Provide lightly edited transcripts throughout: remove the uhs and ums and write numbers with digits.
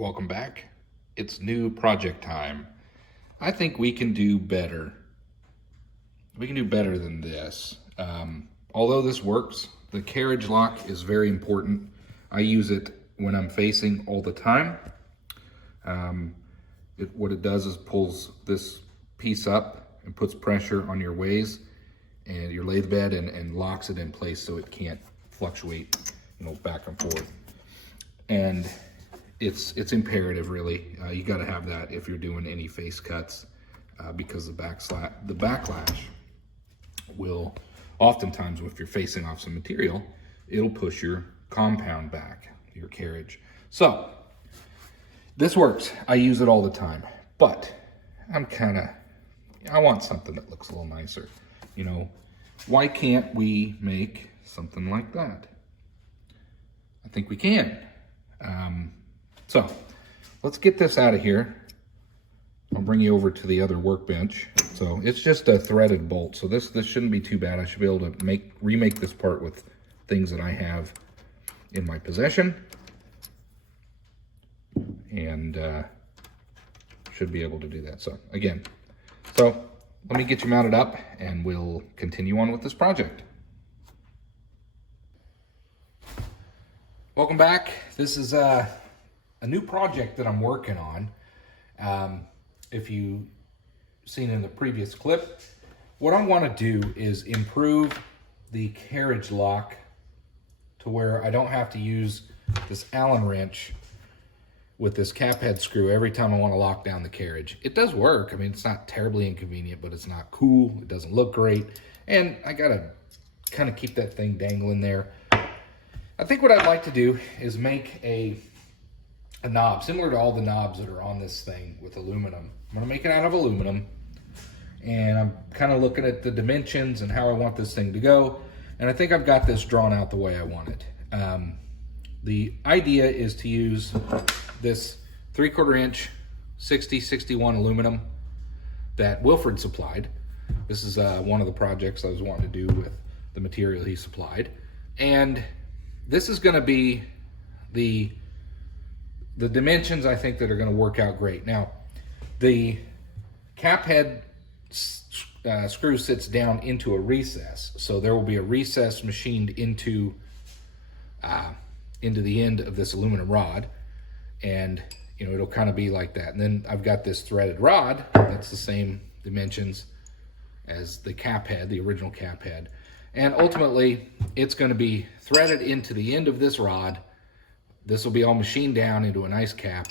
Welcome back. It's new project time. I think we can do better. We can do better than this. Although this works, the carriage lock is very important. I use it when I'm facing all the time. What it does is pulls this piece up and puts pressure on your ways and your lathe bed and locks it in place so it can't fluctuate, back and forth. And it's imperative, really. You got to have that if you're doing any face cuts, because the backlash will oftentimes, if you're facing off some material, it'll push your compound back, your carriage. So this works. I use it all the time, but I want something that looks a little nicer. Why can't we make something like that? I think we can. So let's get this out of here. I'll bring you over to the other workbench. So it's just a threaded bolt. So this shouldn't be too bad. I should be able to remake this part with things that I have in my possession. And should be able to do that. So again, let me get you mounted up and we'll continue on with this project. Welcome back. This is a new project that I'm working on. If you've seen in the previous clip, what I want to do is improve the carriage lock to where I don't have to use this Allen wrench with this Caphead screw every time I want to lock down the carriage. It does work. I mean, it's not terribly inconvenient, but it's not cool. It doesn't look great. And I got to kind of keep that thing dangling there. I think what I'd like to do is make a knob similar to all the knobs that are on this thing with aluminum. I'm going to make it out of aluminum, and I'm kind of looking at the dimensions and how I want this thing to go, and I think I've got this drawn out the way I want it. The idea is to use this 3/4 inch 6061 aluminum that Wilfred supplied. This is one of the projects I was wanting to do with the material he supplied, and this is going to be the dimensions I think that are going to work out great. Now, the Caphead screw sits down into a recess, so there will be a recess machined into the end of this aluminum rod, and it'll kind of be like that. And then I've got this threaded rod that's the same dimensions as the Caphead, the original Caphead, and ultimately it's going to be threaded into the end of this rod. This will be all machined down into a nice cap,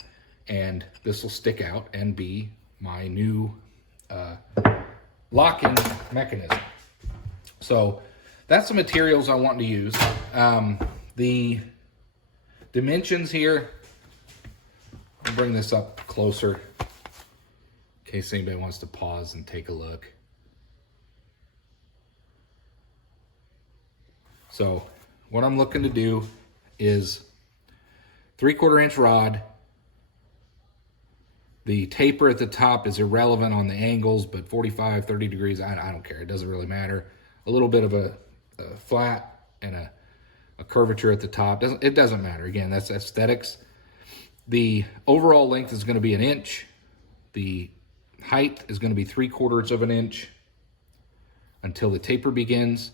and this will stick out and be my new locking mechanism. So that's the materials I want to use. The dimensions here, I'll bring this up closer in case anybody wants to pause and take a look. So what I'm looking to do is 3/4 inch rod. The taper at the top is irrelevant on the angles, but 45, 30 degrees, I don't care. It doesn't really matter. A little bit of a flat and a curvature at the top. It doesn't matter. Again, that's aesthetics. The overall length is going to be 1 inch. The height is going to be 3/4 of an inch until the taper begins.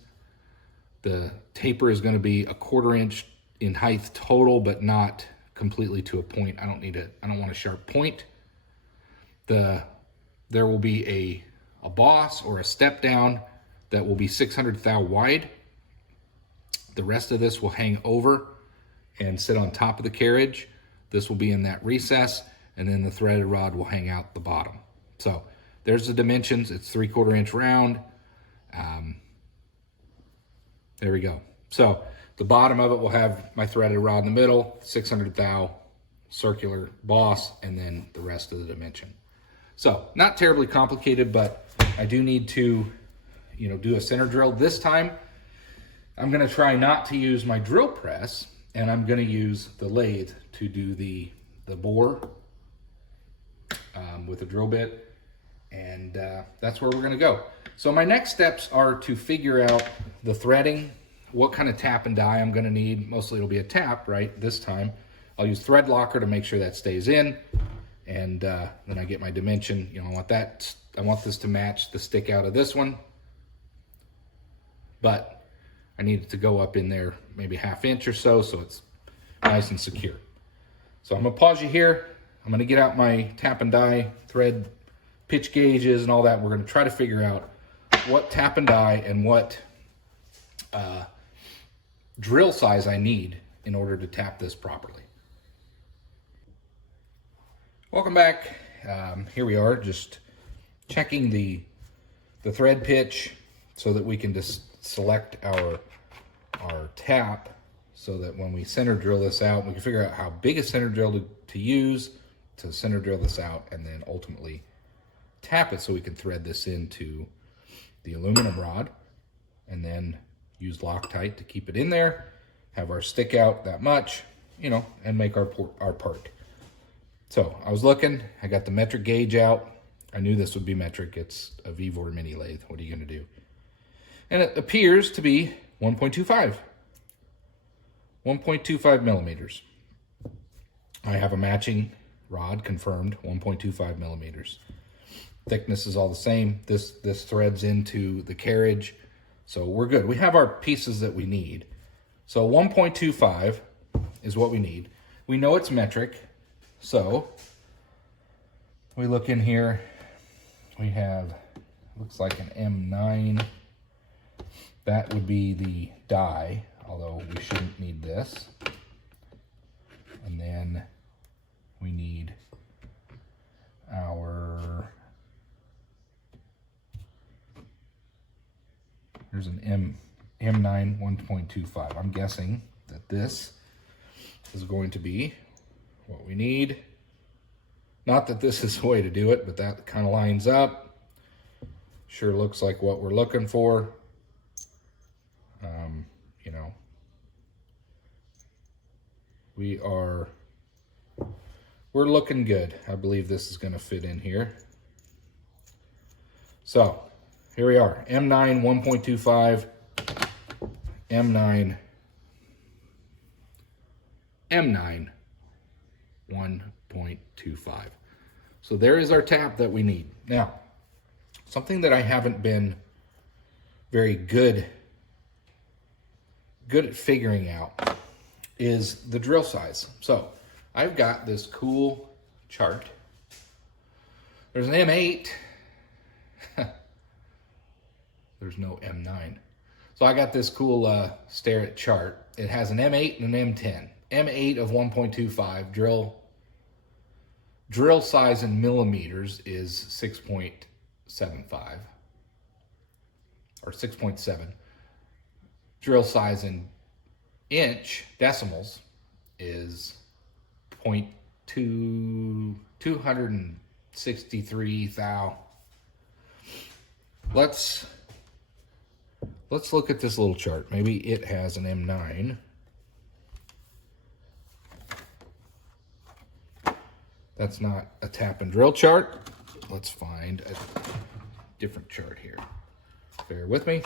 The taper is going to be 1/4 inch in height total, but not completely to a point. I don't want a sharp point. There will be a boss or a step down that will be 600 thou wide. The rest of this will hang over and sit on top of the carriage. This will be in that recess, and then the threaded rod will hang out the bottom. So there's the dimensions. It's 3/4 inch round. There we go. So the bottom of it will have my threaded rod in the middle, 600 thou circular boss, and then the rest of the dimension. So not terribly complicated, but I do need to, do a center drill. This time, I'm going to try not to use my drill press, and I'm going to use the lathe to do the bore with a drill bit, and that's where we're going to go. So my next steps are to figure out the threading, what kind of tap and die I'm going to need. Mostly it'll be a tap, right, this time. I'll use thread locker to make sure that stays in. And then I get my dimension. You know, I want this to match the stick out of this one. But I need it to go up in there maybe 1/2 inch or so it's nice and secure. So I'm gonna pause you here. I'm gonna get out my tap and die thread pitch gauges and all that. We're gonna try to figure out what tap and die and what drill size I need in order to tap this properly. Welcome back. Here we are, just checking the thread pitch so that we can just select our tap, so that when we center drill this out, we can figure out how big a center drill to use to center drill this out, and then ultimately tap it so we can thread this into the aluminum rod, and then use Loctite to keep it in there, have our stick out that much, you know, and make our part. So I was looking, I got the metric gauge out. I knew this would be metric. It's a Vevor Mini Lathe. What are you gonna do? And it appears to be 1.25. 1.25 millimeters. I have a matching rod confirmed, 1.25 millimeters. Thickness is all the same. This threads into the carriage, so we're good. We have our pieces that we need. So 1.25 is what we need. We know it's metric, so we look in here. We have, looks like an M9. That would be the die, although we shouldn't need this. And then we need our, there's an M9 1.25. I'm guessing that this is going to be what we need. Not that this is the way to do it, but that kind of lines up. Sure looks like what we're looking for. You know, we're looking good. I believe this is going to fit in here. So here we are, M9 1.25, M9 1.25. So there is our tap that we need. Now, something that I haven't been very good at figuring out is the drill size. So I've got this cool chart. There's an M8. There's no M9. So I got this cool Starrett chart. It has an M8 and an M10. M8 of 1.25 drill size in millimeters is 6.75 or 6.7. Drill size in inch decimals is 263 thou. Let's look at this little chart. Maybe it has an M9. That's not a tap and drill chart. Let's find a different chart here. Bear with me.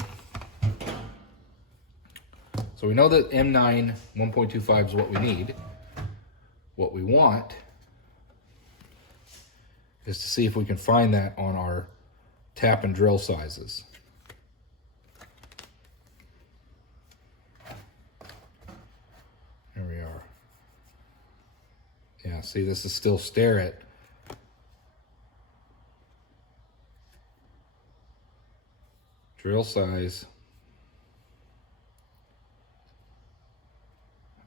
So we know that M9 1.25 is what we need. What we want is to see if we can find that on our tap and drill sizes. There we are. Yeah, see, this is still Starrett. Drill size.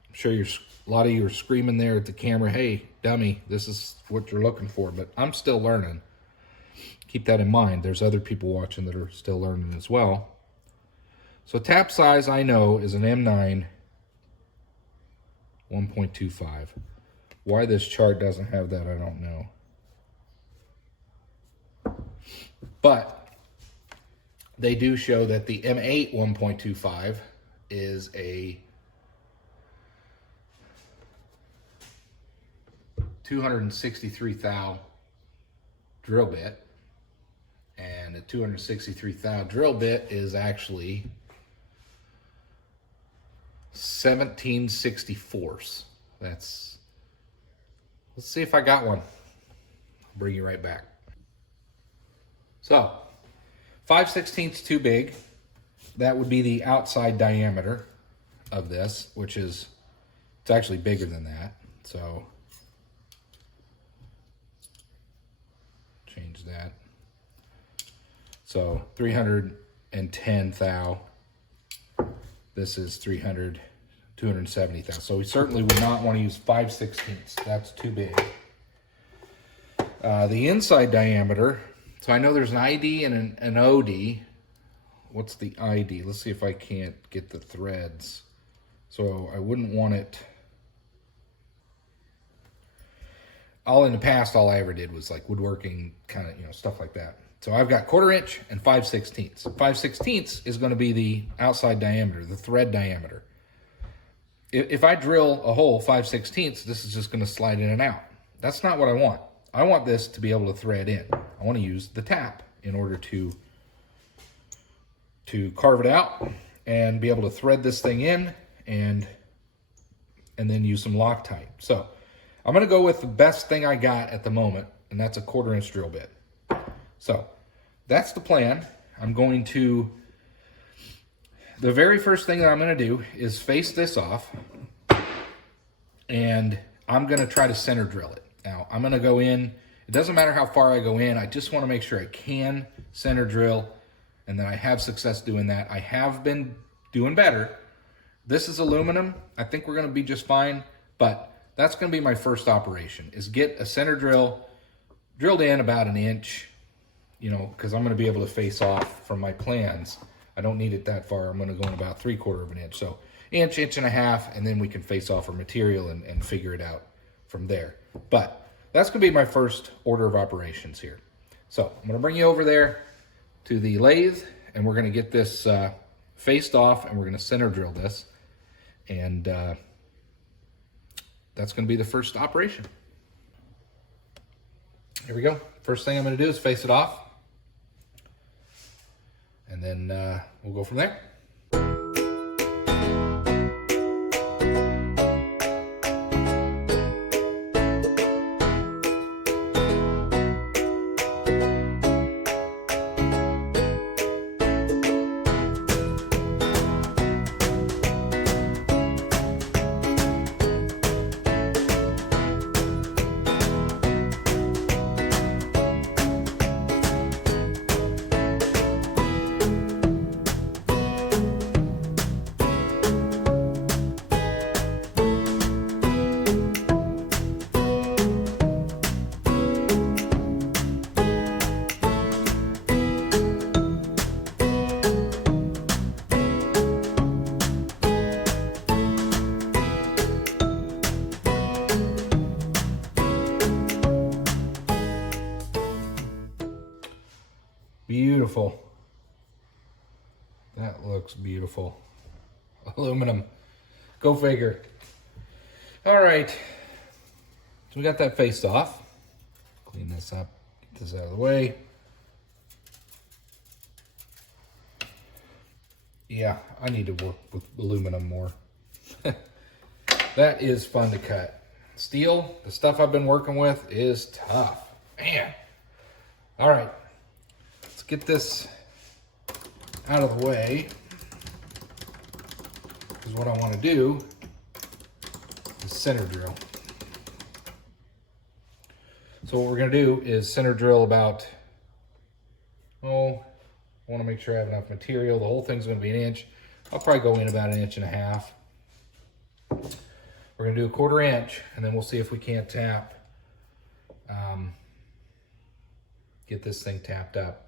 I'm sure a lot of you are screaming there at the camera, hey, dummy, this is what you're looking for, but I'm still learning. Keep that in mind. There's other people watching that are still learning as well. So tap size, I know, is an M9 1.25. Why this chart doesn't have that, I don't know. But they do show that the M8 1.25 is a 263 thou drill bit, and a 263 thou drill bit is actually 17/64. That's Let's see if I got one. I'll bring you right back. So, 5/16 too big. That would be the outside diameter of this, which is, it's actually bigger than that. So, change that. So, 310 thou. This is 270 thou. So we certainly would not want to use 5/16. That's too big. The inside diameter, so I know there's an ID and an OD. What's the ID? Let's see if I can't get the threads. So I wouldn't want it. In the past, all I ever did was like woodworking, kind of, stuff like that. So I've got 1/4 inch and 5/16. 5/16 is going to be the outside diameter, the thread diameter. If I drill a hole 5/16, this is just going to slide in and out. That's not what I want. I want this to be able to thread in. I want to use the tap in order to carve it out and be able to thread this thing in and then use some Loctite. So I'm going to go with the best thing I got at the moment, and that's a 1/4 inch drill bit. So that's the plan. The very first thing that I'm going to do is face this off, and I'm going to try to center drill it. Now, I'm going to go in. It doesn't matter how far I go in. I just want to make sure I can center drill and that I have success doing that. I have been doing better. This is aluminum. I think we're going to be just fine, but that's going to be my first operation, is get a center drill drilled in about 1 inch, because I'm going to be able to face off from my plans. I don't need it that far. I'm going to go in about 3/4 inch. So inch, 1.5 inches, and then we can face off our material and figure it out from there. But that's going to be my first order of operations here. So I'm going to bring you over there to the lathe, and we're going to get this faced off, and we're going to center drill this. And that's going to be the first operation. Here we go. First thing I'm going to do is face it off. And then we'll go from there. Beautiful. That looks beautiful. Aluminum. Go figure. All right. So we got that faced off. Clean this up. Get this out of the way. Yeah, I need to work with aluminum more. That is fun to cut. Steel, the stuff I've been working with, is tough. Man. All right. Let's get this out of the way, because what I want to do is center drill. So what we're going to do is center drill about, I want to make sure I have enough material. The whole thing's going to be 1 inch. I'll probably go in about 1.5 inches. We're going to do a 1/4 inch, and then we'll see if we can't tap, get this thing tapped up.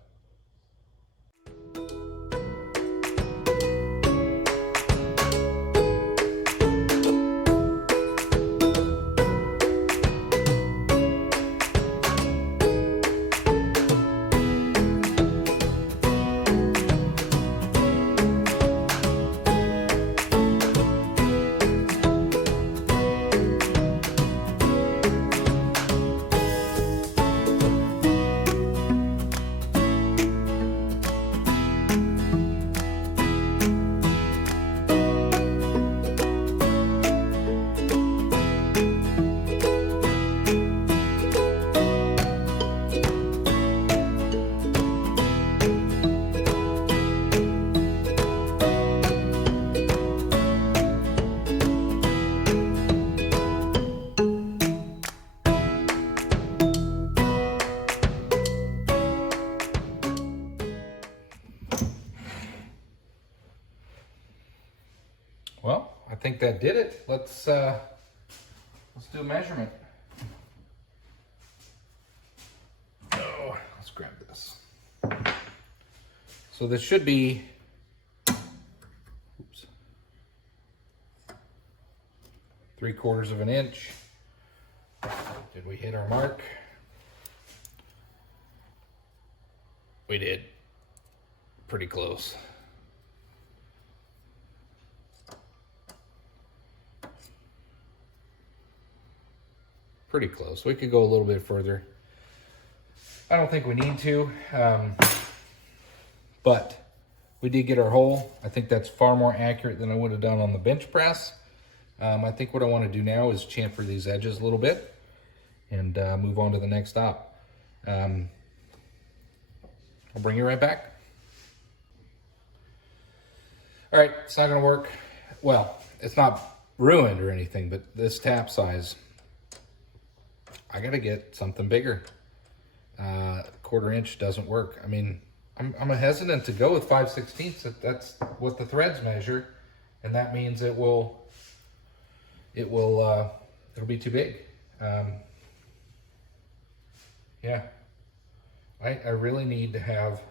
Well, I think that did it. Let's do a measurement. Oh, let's grab this. So this should be, oops, 3/4 of an inch. Did we hit our mark? We did. Pretty close. Pretty close. We could go a little bit further. I don't think we need to, but we did get our hole. I think that's far more accurate than I would have done on the bench press. I think what I want to do now is chamfer these edges a little bit and move on to the next stop. I'll bring you right back. All right, it's not going to work. Well, it's not ruined or anything, but this tap size, I got to get something bigger. 1/4 inch doesn't work. I mean, I'm hesitant to go with 5/16. That's what the threads measure, and that means it'll be too big. Yeah, I really need to have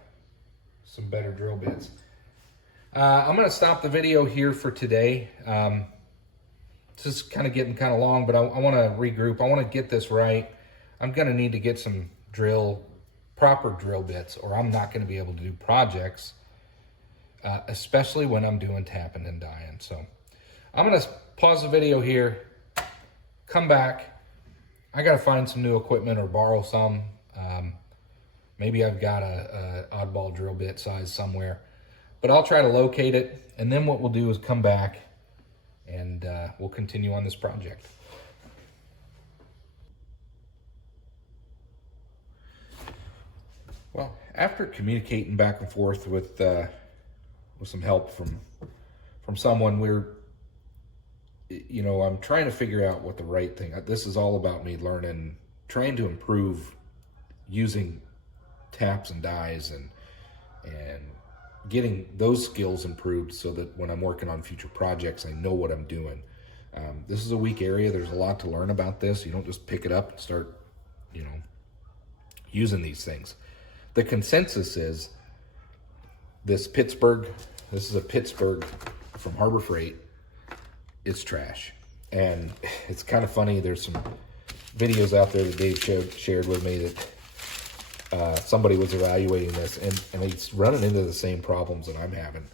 some better drill bits. I'm gonna stop the video here for today. This is kind of getting kind of long, but I want to regroup. I want to get this right. I'm gonna need to get some proper drill bits, or I'm not going to be able to do projects, especially when I'm doing tapping and dyeing. So I'm going to pause the video here, come back. I got to find some new equipment or borrow some. Maybe I've got a oddball drill bit size somewhere, but I'll try to locate it. And then what we'll do is come back and we'll continue on this project. Well, after communicating back and forth with some help from someone, I'm trying to figure out what the right thing. This is all about me learning, trying to improve using taps and dies and getting those skills improved so that when I'm working on future projects, I know what I'm doing. This is a weak area. There's a lot to learn about this. You don't just pick it up and start, using these things. The consensus is this is a Pittsburgh from Harbor Freight. It's trash. And it's kind of funny. There's some videos out there that Dave shared with me that somebody was evaluating this and he's running into the same problems that I'm having.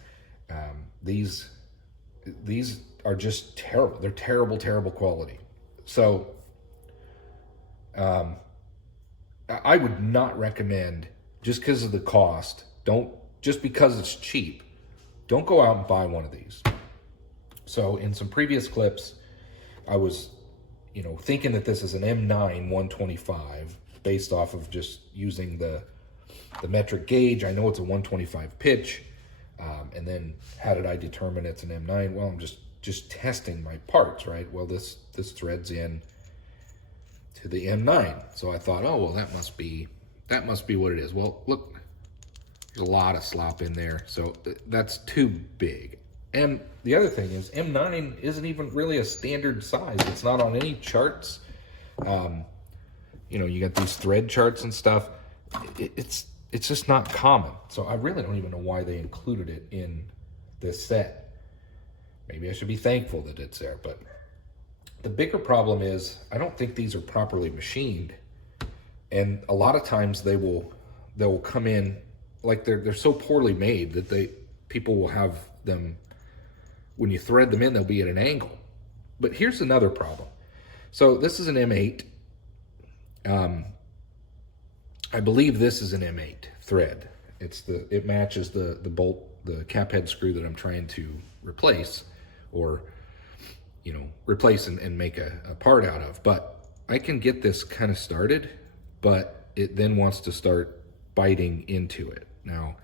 These are just terrible. They're terrible, terrible quality. So I would not recommend, just because of the cost, just because it's cheap, don't go out and buy one of these. So in some previous clips, I was, thinking that this is an M9 125 based off of just using the metric gauge. I know it's a 125 pitch. And then how did I determine it's an M9? Well, I'm just testing my parts, right? Well, this threads in to the M9. So I thought, oh, well, that must be what it is. Well, look, there's a lot of slop in there. So that's too big. And the other thing is M9 isn't even really a standard size. It's not on any charts. You got these thread charts and stuff. It's just not common. So I really don't even know why they included it in this set. Maybe I should be thankful that it's there. But the bigger problem is I don't think these are properly machined. And a lot of times they will come in like they're so poorly made that people will have them, when you thread them in, they'll be at an angle. But here's another problem. So this is an M8. I believe this is an M8 thread. It matches the bolt, the Caphead screw that I'm trying to replace, or replace and make a part out of. But I can get this kind of started, but it then wants to start biting into it. Now,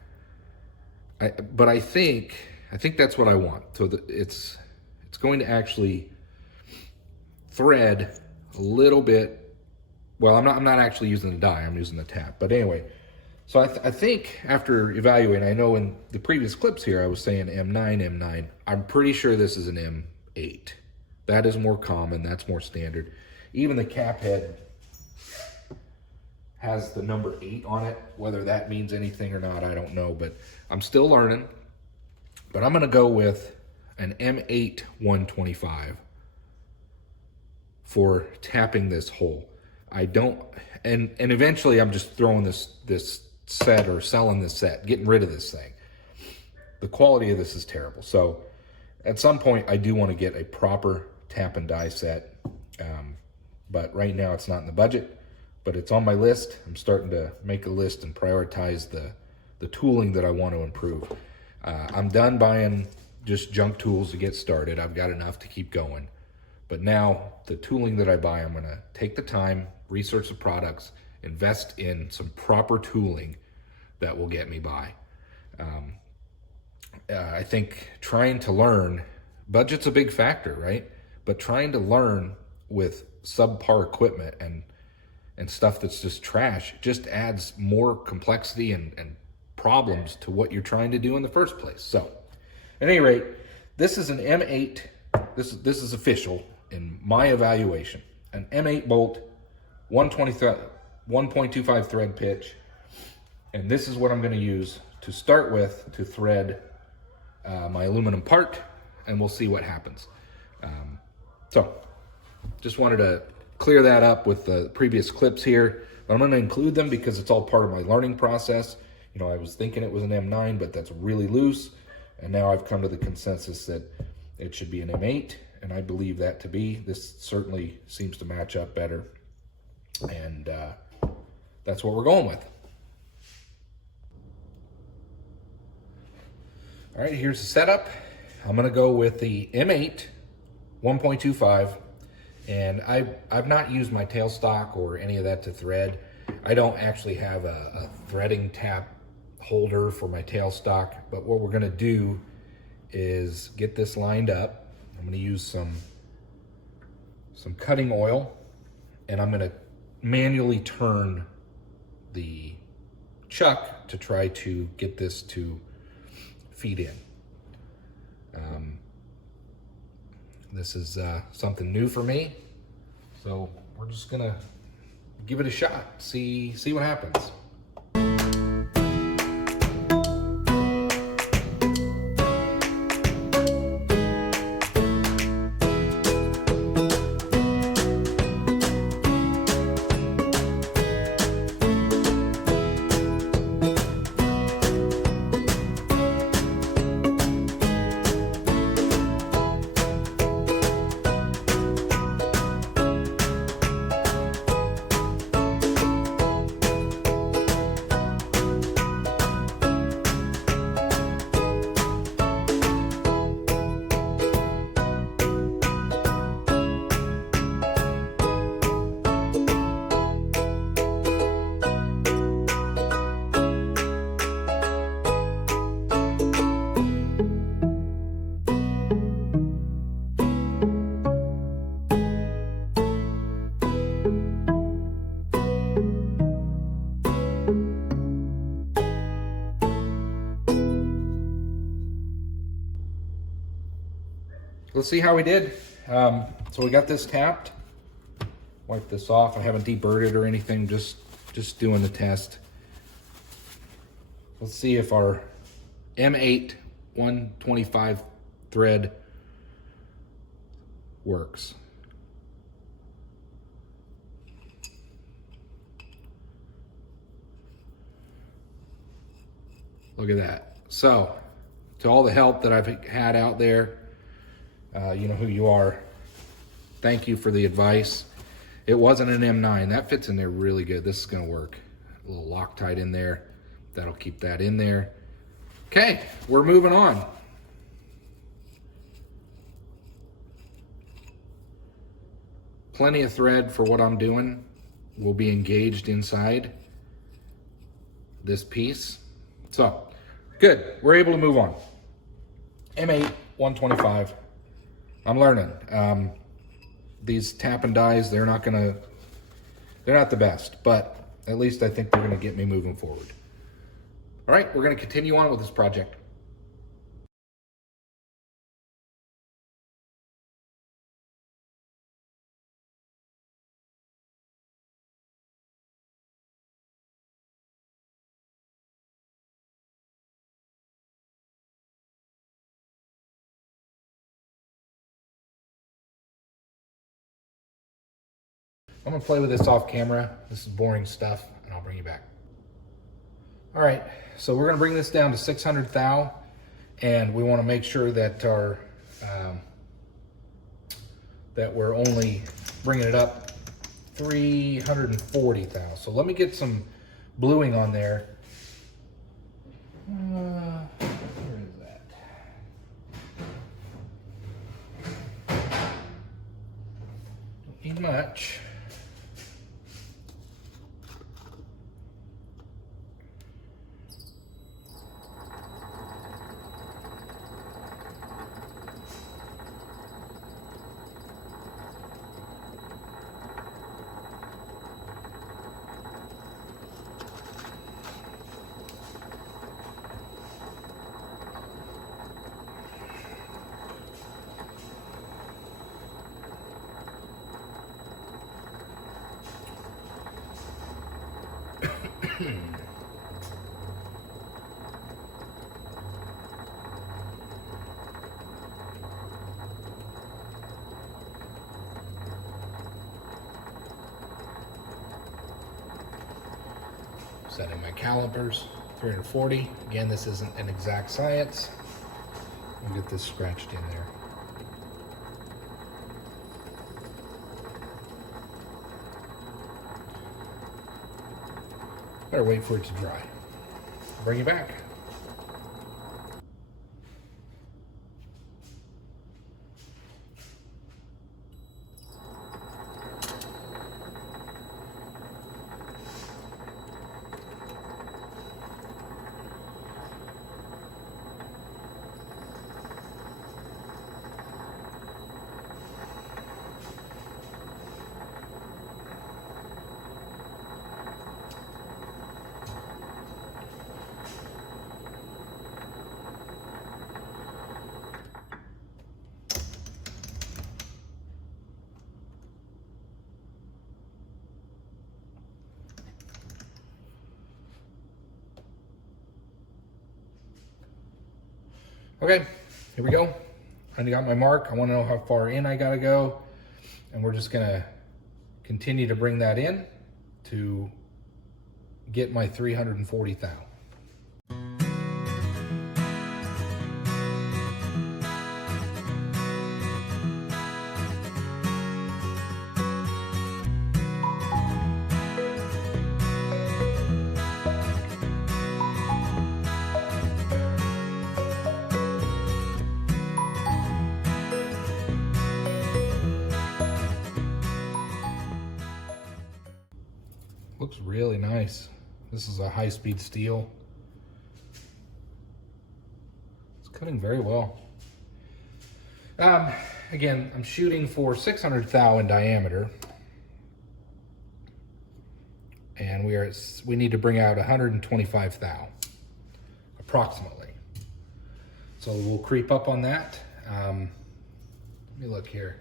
I think that's what I want. So it's going to actually thread a little bit. Well, I'm not actually using the die. I'm using the tap. But anyway, So I think after evaluating, I know in the previous clips here I was saying M9, M9. I'm pretty sure this is an M8. That is more common, that's more standard. Even the Caphead has the number 8 on it. Whether that means anything or not, I don't know, but I'm still learning. But I'm gonna go with an M8 125 for tapping this hole. I don't, and eventually I'm just throwing this set or selling this set, getting rid of this thing. The quality of this is terrible. So at some point I do want to get a proper tap and die set. But right now it's not in the budget, but it's on my list. I'm starting to make a list and prioritize the tooling that I want to improve. I'm done buying just junk tools to get started. I've got enough to keep going. But now the tooling that I buy, I'm gonna take the time, research the products, invest in some proper tooling that will get me by. I think trying to learn, budget's a big factor, right? But trying to learn with subpar equipment and stuff that's just trash just adds more complexity and problems to what you're trying to do in the first place. So at any rate, this is an M8. This is official in my evaluation. An M8 bolt, 1.25 thread pitch. And this is what I'm going to use to start with to thread my aluminum part, and we'll see what happens. So just wanted to clear that up with the previous clips here. I'm going to include them because it's all part of my learning process. You know, I was thinking it was an M9, but that's really loose. And now I've come to the consensus that it should be an M8, and I believe that to be. This certainly seems to match up better. And that's what we're going with. All right, here's the setup. I'm gonna go with the M8 1.25, and I've not used my tailstock or any of that to thread. I don't actually have a threading tap holder for my tailstock, but what we're gonna do is get this lined up. I'm gonna use some cutting oil, and I'm gonna manually turn the chuck to try to get this to feed in. This is something new for me, so we're just gonna give it a shot, see what happens. Let's see how we did. So we got this tapped. Wipe this off. I haven't deburred it or anything, just doing the test. Let's see if our M8 125 thread works. Look at that. So, to all the help that I've had out there, you know who you are. Thank you for the advice. It wasn't an M9. That fits in there really good. This is gonna work. A little Loctite in there. That'll keep that in there. Okay, we're moving on. Plenty of thread for what I'm doing will be engaged inside this piece. So, good. We're able to move on. M8 125. I'm learning. These tap and dies, they're not the best, but at least I think they're gonna get me moving forward. All right, we're gonna continue on with this project. I'm gonna play with this off camera. This is boring stuff, and I'll bring you back. All right, so we're gonna bring this down to 600 thou, and we wanna make sure that that we're only bringing it up 340 thou. So let me get some bluing on there. Where is that? Don't need much. Setting my calipers, 340. Again, this isn't an exact science. I'll get this scratched in there. Better wait for it to dry. Bring it back. Okay, here we go. I got my mark. I want to know how far in I gotta go. And we're just gonna continue to bring that in to get my 340 thou. Looks really nice. This is a high-speed steel. It's cutting very well. Again, I'm shooting for 600 thou in diameter, and we need to bring out 125 thou, approximately. So we'll creep up on that. Let me look here.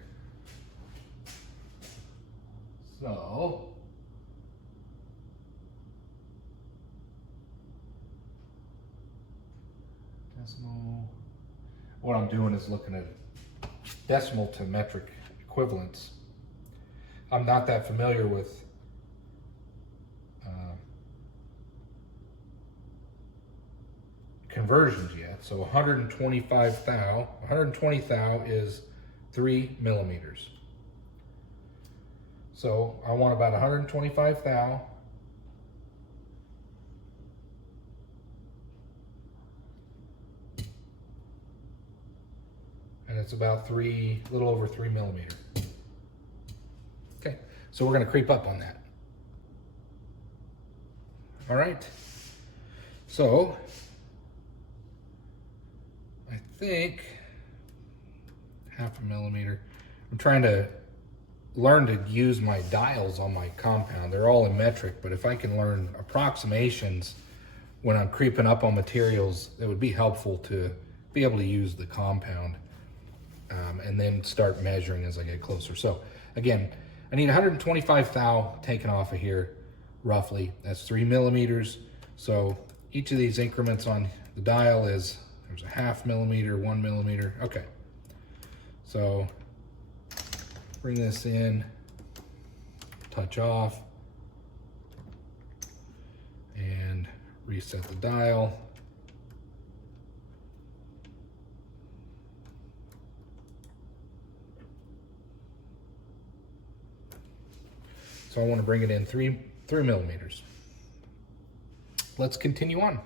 So. Decimal. What I'm doing is looking at decimal to metric equivalents. I'm not that familiar with conversions yet. So 125 thou, 120 thou is 3 millimeters. So I want about 125 thou. And it's about a little over 3 millimeters. Okay, so we're gonna creep up on that. All right, so I think 0.5 millimeter. I'm trying to learn to use my dials on my compound. They're all in metric, but if I can learn approximations when I'm creeping up on materials, it would be helpful to be able to use the compound and then start measuring as I get closer. So again, I need 125 thou taken off of here, roughly. That's 3 millimeters. So each of these increments on the dial is, there's a 0.5 millimeter, 1 millimeter. Okay. So bring this in, touch off, and reset the dial. So I want to bring it in 3 millimeters. Let's continue on.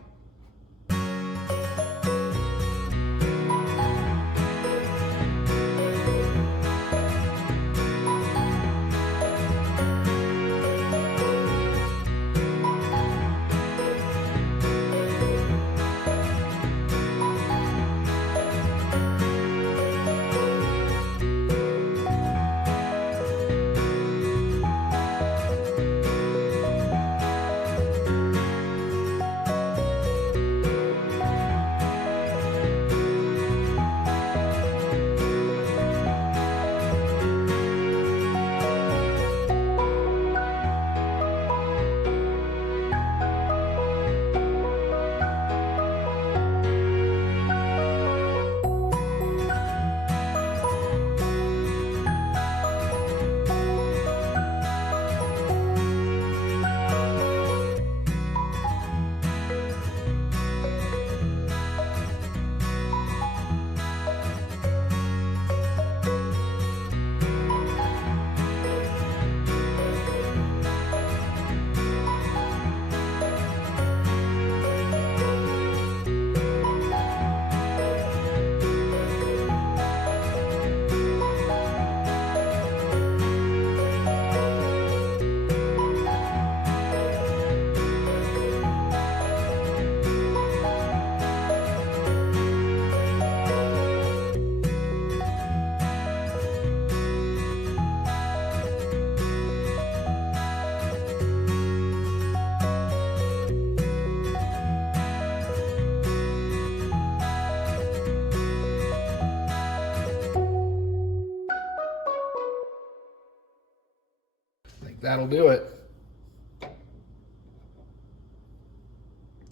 That'll do it.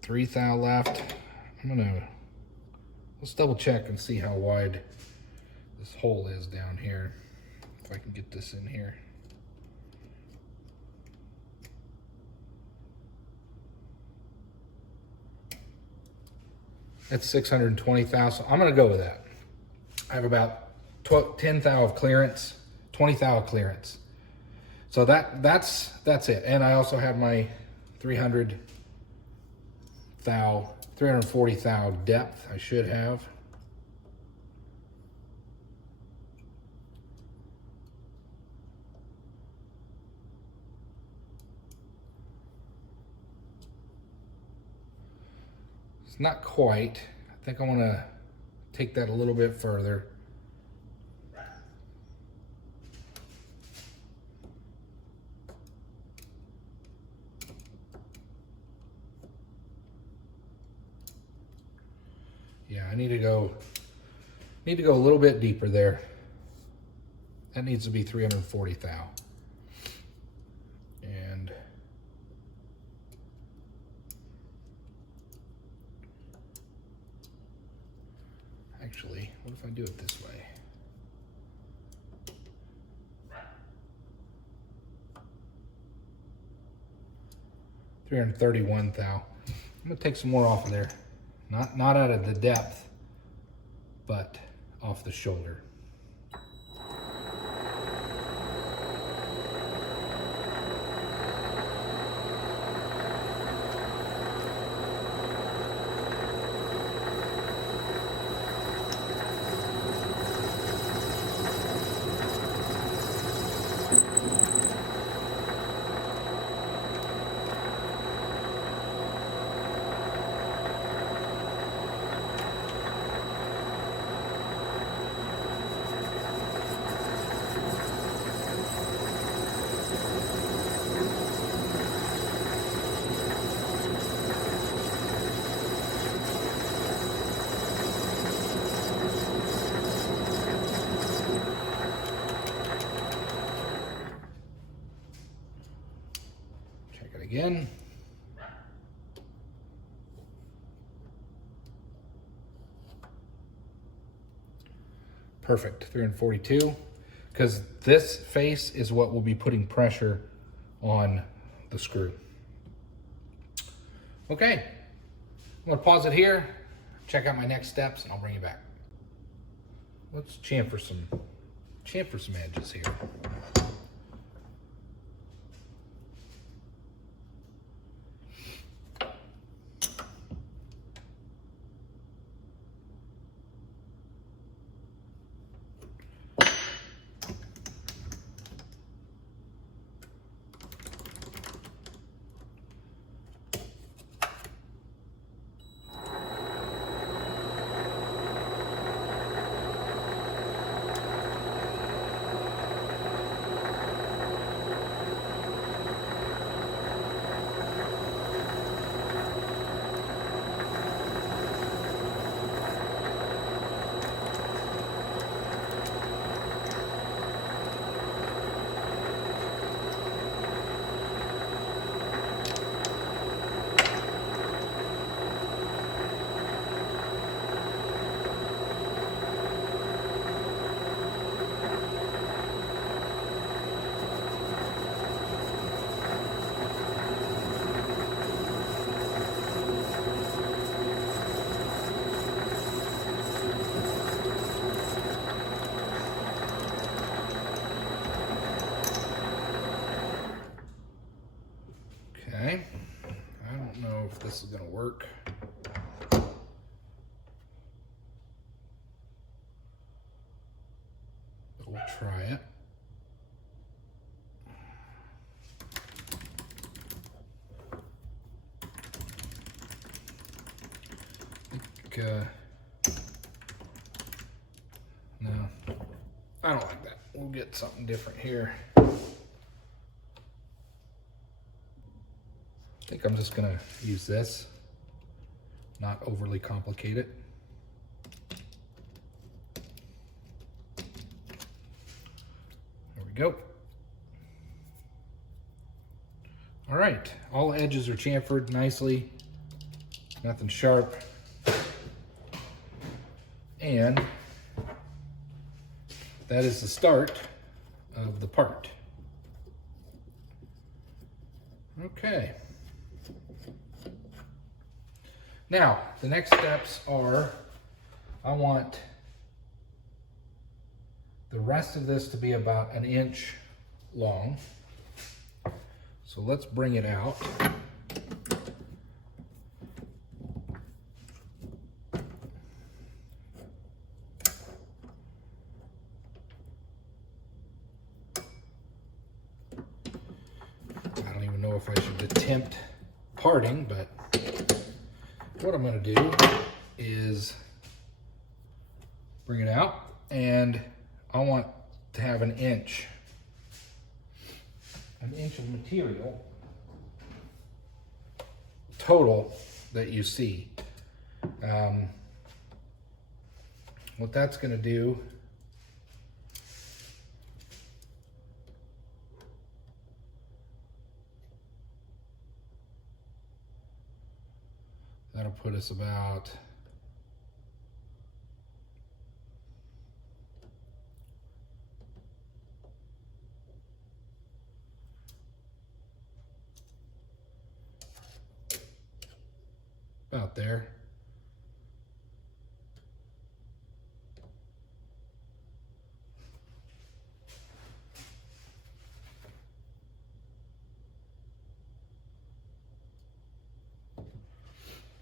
3 thou left. Let's double check and see how wide this hole is down here. If I can get this in here. That's 620 thou, so I'm gonna go with that. I have about 10 thou of clearance, 20 thou of clearance. So that's it. And I also have my 300 thou, 340 thou depth I should have. It's not quite. I think I want to take that a little bit further. Yeah, I need to go a little bit deeper there. That needs to be 340 thou. And actually, what if I do it this way? $331 thou. I'm gonna take some more off of there. Not out of the depth, but off the shoulder. again. Perfect, 342. Because this face is what will be putting pressure on the screw. Okay, I'm gonna pause it here, check out my next steps, and I'll bring you back. Let's chamfer some edges here. Okay, I don't know if this is gonna work. But we'll try it. No, I don't like that. We'll get something different here. I think I'm just gonna use this, not overly complicate it. There we go. All right, all edges are chamfered nicely, nothing sharp. And that is the start of the part. Okay. Now, the next steps are, I want the rest of this to be about 1 inch long. So let's bring it out. I don't even know if I should attempt parting, but what I'm going to do is bring it out, and I want to have 1 inch of material total that you see. What that's going to do that'll put us about there.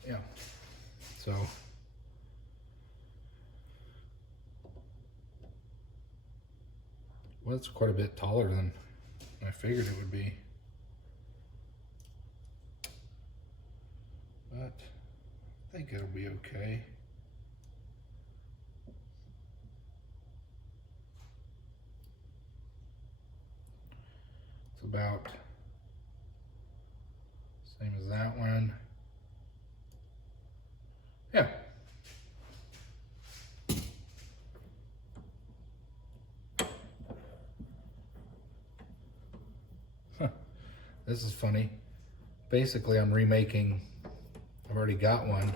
Yeah, so well, it's quite a bit taller than I figured it would be, but I think it'll be okay. It's about same as that one. Yeah. Huh. This is funny. basically I'm remaking, I've already got one.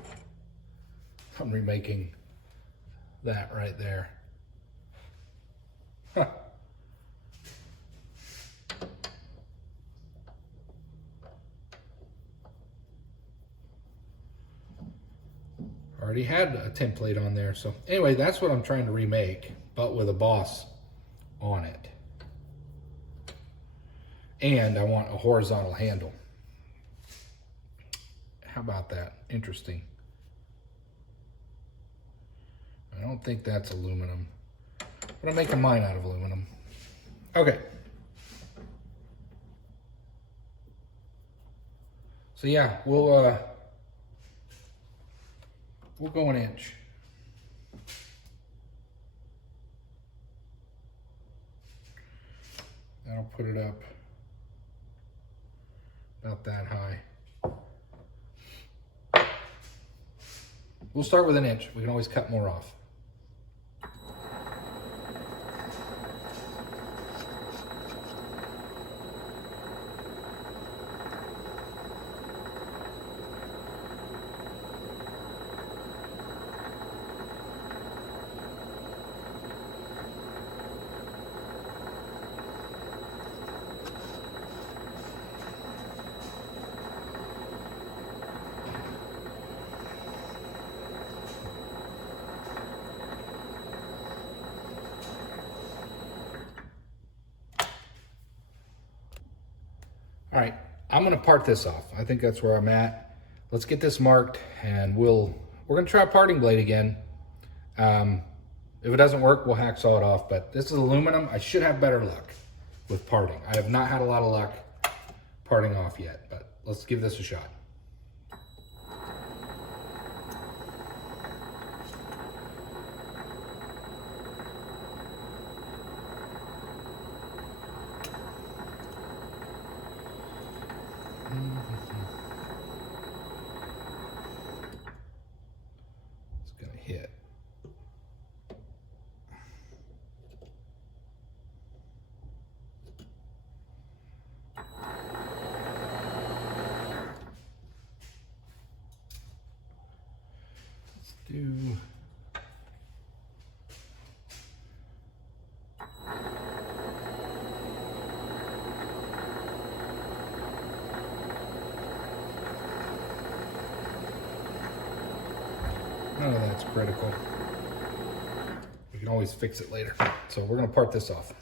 I'm remaking that right there. Huh. Already had a template on there. So anyway, that's what I'm trying to remake, but with a boss on it. And I want a horizontal handle. How about that? Interesting. I don't think that's aluminum, but I'm making mine out of aluminum. Okay. So yeah, we'll go an inch. That'll put it up about that high. We'll start with an inch. We can always cut more off. All right, I'm gonna part this off. I think that's where I'm at. Let's get this marked and we're gonna try a parting blade again. If it doesn't work, we'll hacksaw it off, but this is aluminum. I should have better luck with parting. I have not had a lot of luck parting off yet, but let's give this a shot. It's gonna hit. Let's do. None of that's critical. We can always fix it later. So we're gonna part this off.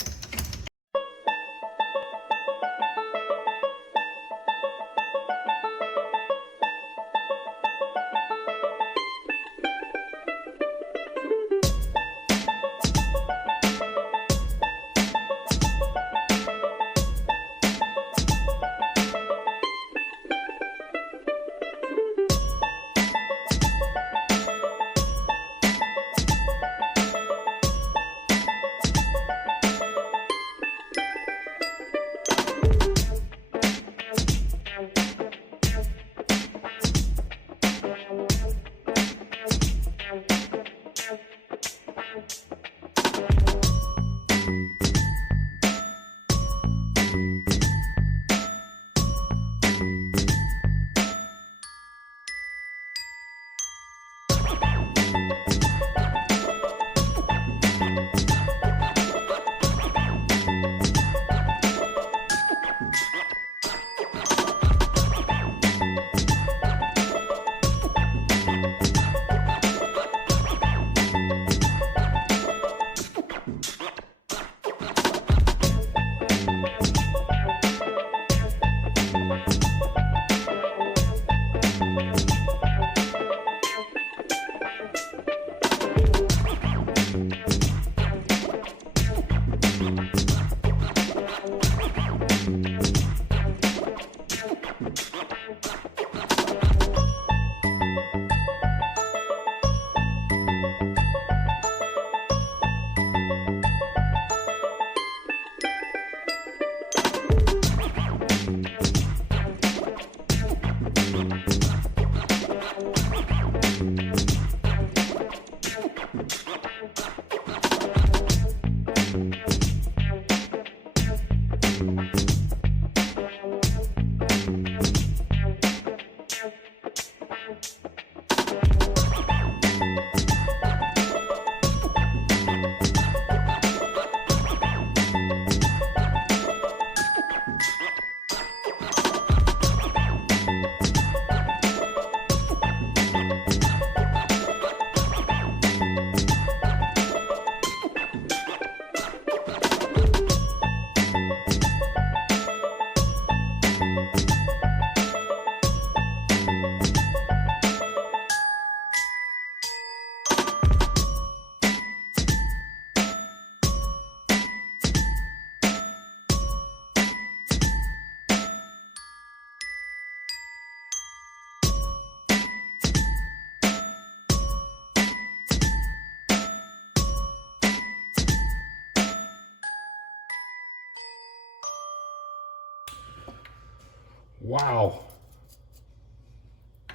Wow.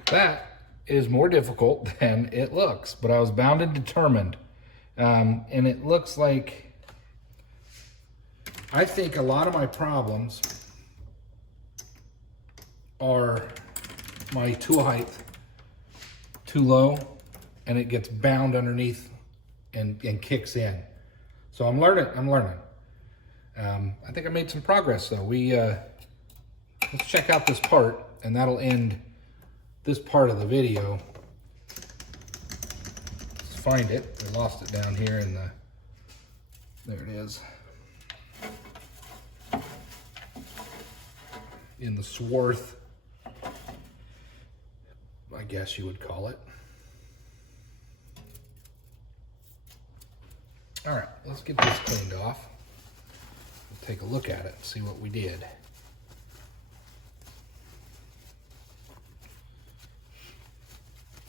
That is more difficult than it looks, but I was bound and determined. And it looks like, I think a lot of my problems are my tool height too low, and it gets bound underneath and kicks in. So I'm learning. I think I made some progress though. Let's check out this part, and that'll end this part of the video. Let's find it. I lost it down here in the, there it is. In the swarth, I guess you would call it. All right, let's get this cleaned off. We'll take a look at it and see what we did.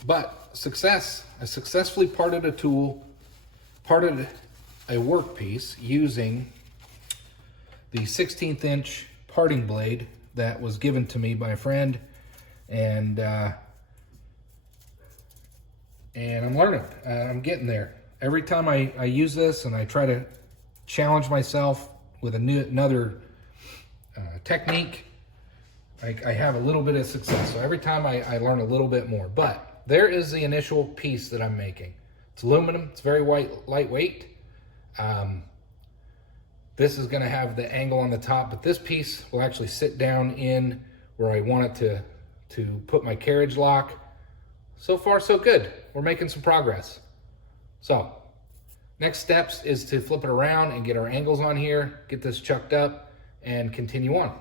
But success, I successfully parted a tool, parted a workpiece using the 16th inch parting blade that was given to me by a friend, and I'm learning. I'm getting there. Every time I use this and I try to challenge myself with another technique, I have a little bit of success. So every time I learn a little bit more. But there is the initial piece that I'm making. It's aluminum. It's very lightweight. This is going to have the angle on the top, but this piece will actually sit down in where I want it to put my carriage lock. So far, so good. We're making some progress. So, next steps is to flip it around and get our angles on here, get this chucked up, and continue on.